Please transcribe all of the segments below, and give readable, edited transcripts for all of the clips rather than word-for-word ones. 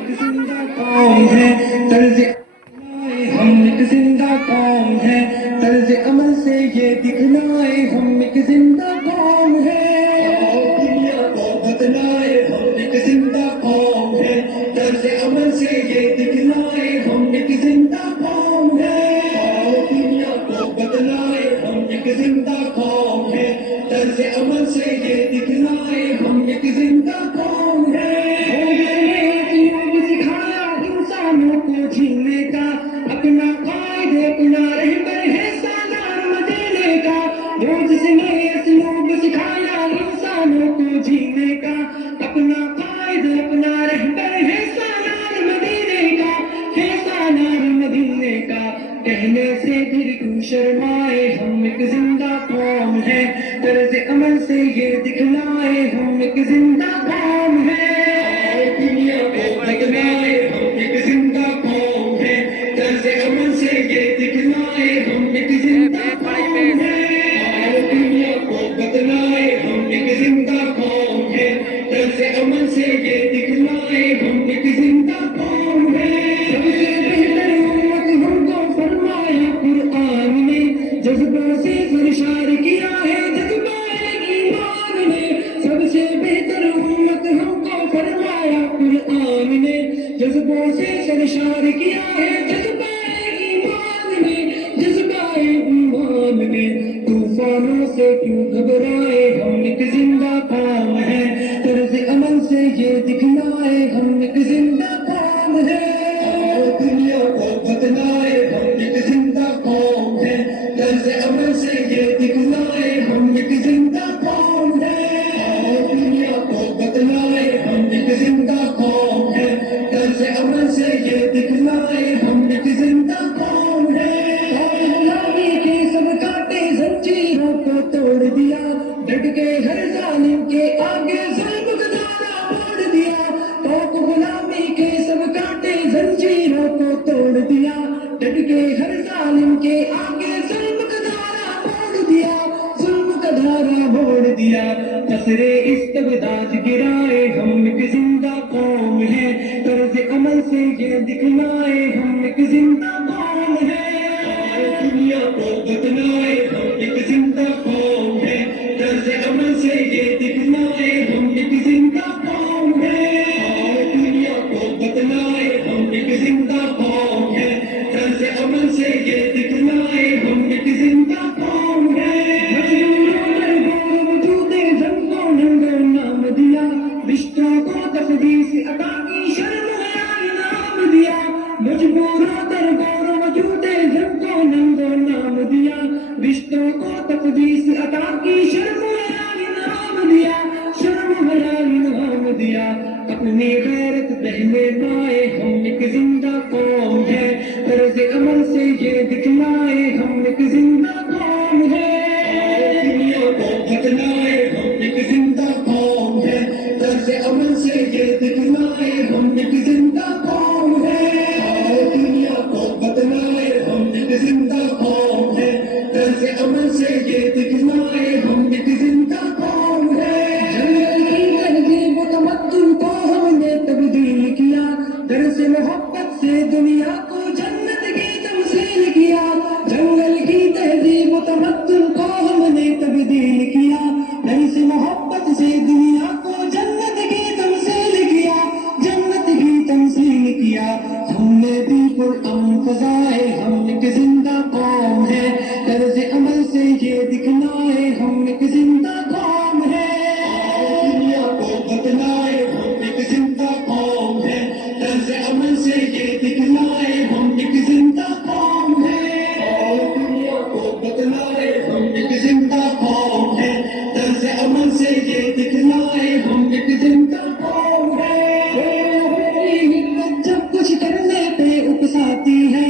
ایک زندہ قوم ہے، طرز ہم ایک زندہ قوم ہے، طرز عمل سے یہ دکھلائے ہم ایک زندہ قوم ہے، دنیا کو بتلائے ہم ایک زندہ قوم ہے، طرز عمل سے یہ دکھلائے ہم ایک زندہ قوم ہے، دنیا کو بتلائے ہم ایک زندہ قوم ہے، طرز عمل سے یہ دکھلائے ہم ایک زندہ قوم ہے، سکھایا انسانوں کو جینے کا، اپنا قائد اپنا رہبر ہے سالار مدینے کا، وہ جس نے اسلوب سکھایا انسانوں کو جینے کا، اپنا قائد اپنا رہبر ہے سالار مدینے کا، ہے سالار مدینے کا، کہنے سے پھر کیوں شرمائے ہم ایک زندہ قوم ہے، طرز عمل سے یہ دکھلائے ہم ایک زندہ قوم ہے، دنیا کو بتلائے ہم ایک زندہ قوم ہے، طرز عمل سے یہ دکھلائے ہم ایک زندہ قوم ہے، دنیا کو بتلائے ہم ایک زندہ قوم ہے، طرز عمل سے یہ دکھلائے ہم ایک زندہ قوم ہے، سب سے بہتر امت ہم کو فرمایا قرآن نے، جذبوں سے سرشار کیا ہے جذبہ ایمان نے، سب سے بہتر امت ہم کو فرمایا قرآن نے، جذبوں سے سرشار کیا ہے جذبہ ایمان نے، جذبہ ایمان نے، طوفانوں سے کیوں گھبرائے ہم ایک زندہ قوم ہے، طرز عمل سے یہ دکھلائے ہم ایک زندہ قوم ہے، دنیا کو بتلائے ہم ایک زندہ قوم ہے، طرز عمل سے یہ دکھلائے ہم ایک زندہ قوم ہے، دنیا کو بتلائے ہم ایک زندہ قوم ہے، طرز عمل سے یہ دکھلائے ہم ایک زندہ قوم ہے، غلامی کے سب کاٹے زنجیروں کو توڑ دیا، ڈٹ کے ہر ظالم کے آگے ظلم کا دھارا موڑ دیا، تو غلامی کے سب کاٹے زنجیروں کو توڑ دیا، ڈٹ کے ہر ظالم کے آگے ظلم کا دھارا موڑ دیا، ظلم کا دھارا موڑ دیا، قصرے استبداد گرائے ہم ایک زندہ قوم ہے، طرز عمل سے یہ دکھلائے ہم ایک زندہ قوم ہے، دنیا کو بتلائے ہم ایک زندہ قوم ہے، طرز عمل سے یہ دکھلائے ہم ایک زندہ قوم ہے، دنیا کو بتلائے ہم ایک زندہ قوم ہے، طرز عمل سے یہ دکھلائے ہم ایک زندہ قوم ہے، وجود زنگوں ننگو نام دیا، رشتوں کو تقدیس عطا کی شرم حیا انعام دیا، مجبوروں در گور وجود زنگوں ننگو نام دیا، رشتوں کو تقدیس عطا کی شرم حیا انعام دیا، شرم حیا انعام دیا، اپنی غیرت بہنے پائے ہم ایک زندہ قوم ہے، طرز عمل سے یہ دکھلائے ہم ایک زندہ قوم ہے، دنیا کو بتلائے ہم ایک زندہ قوم ہے، طرز عمل سے یہ دکھلائے ہم ایک زندہ قوم ہے، دنیا کو بتلائے ہم ایک زندہ قوم ہے، طرز عمل سے یہ دکھلائے ہم ایک زندہ قوم ہے، جنگل کی تہذیب و تمدن کو ہم نے تبدیل کیا، درس محبت سے دنیا کو جنت کی تمثیل کیا، جنگل کی تہذیب و تمدن کو ہم نے تبدیل کیا، درس محبت سے دنیا کو جنت کی تمثیل کیا، جنت کی تمثیل کیا، ہم نے بھی پرامن فضائے ہم ایک زندہ قوم ہے، طرز عمل سے یہ دکھلائے ہم ایک زندہ قوم ہے، دنیا کو بتلائے ہم ایک زندہ قوم ہے، طرز عمل سے یہ دکھلائے ہم ایک زندہ قوم ہے، دنیا کو بتلائے ہم ایک زندہ قوم ہے، طرز عمل سے یہ دکھلائے ہم ایک زندہ قوم ہے، ہماری ہمت جب کچھ کرنے پہ اکساتی ہے،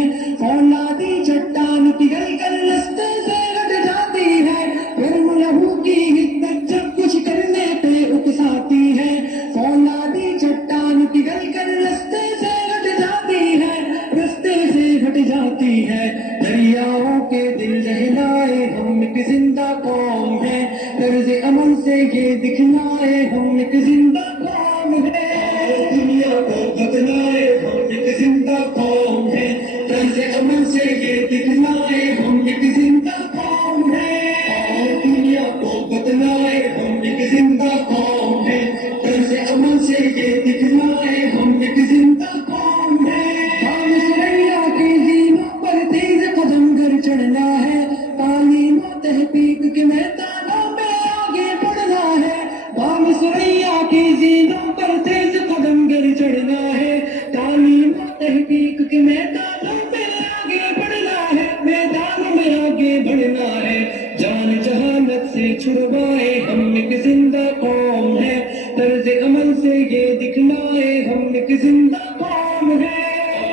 یہ دکھلائے ہم ایک زندہ قوم ہے اور دنیا کو بتلائے ہم ایک زندہ قوم ہے طرز عمل سے یہ دکھلائے ہم ایک زندہ قوم ہے ہم سریا کے زینوں پر تیز قدم گر چڑھنا ہے تعلیم و تحقیق کے میدانوں میں آگے بڑھنا ہے ہم سریا کے زینوں پر تیز قدم گر چڑھنا ہے تعلیم و تحقیق کے میدانوں میں آگے بڑھنا ہے میدان میں آگے بڑھنا ہے جان جہانت سے چھڑوائے ہم ایک زندہ قوم ہے طرز عمل سے یہ دکھلائے ہم ایک زندہ قوم ہے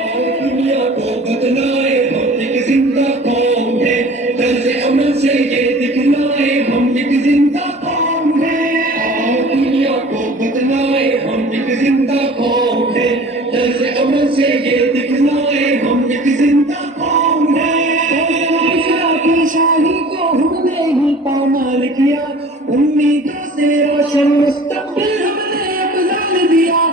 اور دنیا کو بتلائے ہم ایک زندہ قوم ہے طرز عمل سے یہ دکھلائے ہم ایک زندہ قوم ہے اور دنیا کو بتلائے ہم ایک زندہ قوم ہے طرز عمل سے یہ دکھلائے ہم ایک زندہ قوم ہے کسریٰ کی شاہی کو ہم نے ہی پامال کیا امیدوں سے روشن مستقبل ہم نے افضال دیا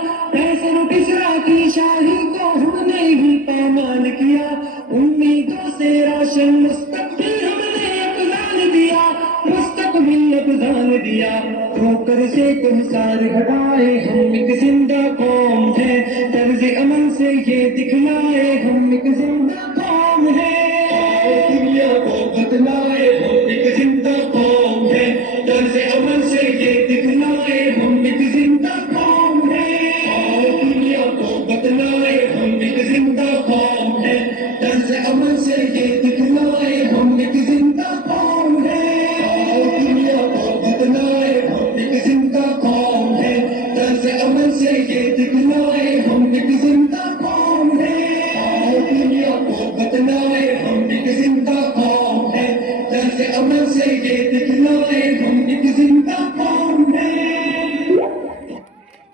کسریٰ کی شاہی کو ہم نے ہی پامال کیا امیدوں سے روشن مستقبل ہم نے افضال دیا مستقبل افضال دیا ٹھوکر سے تم سار ہٹائے ہم ایک زندہ قوم ہے طرز عمل سے یہ دکھلائے ہم ایک زندہ قوم ہے اور دنیا کو بتلائے ہم ایک زندہ قوم ہے طرز عمل سے یہ دکھلائے ہم ایک زندہ قوم ہے اور دنیا کو بتلائے ہم ایک زندہ قوم ہے طرز عمل سے یہ دکھلائے ہم ایک زندہ قوم ہے اور دنیا کو بتلائے ہم ایک زندہ قوم ہے طرز عمل سے یہ دکھلائے ہم ایک زندہ قوم ہے اور دنیا کو بتلائے ہم ایک زندہ قوم ہے طرز عمل سے یہ دکھلائے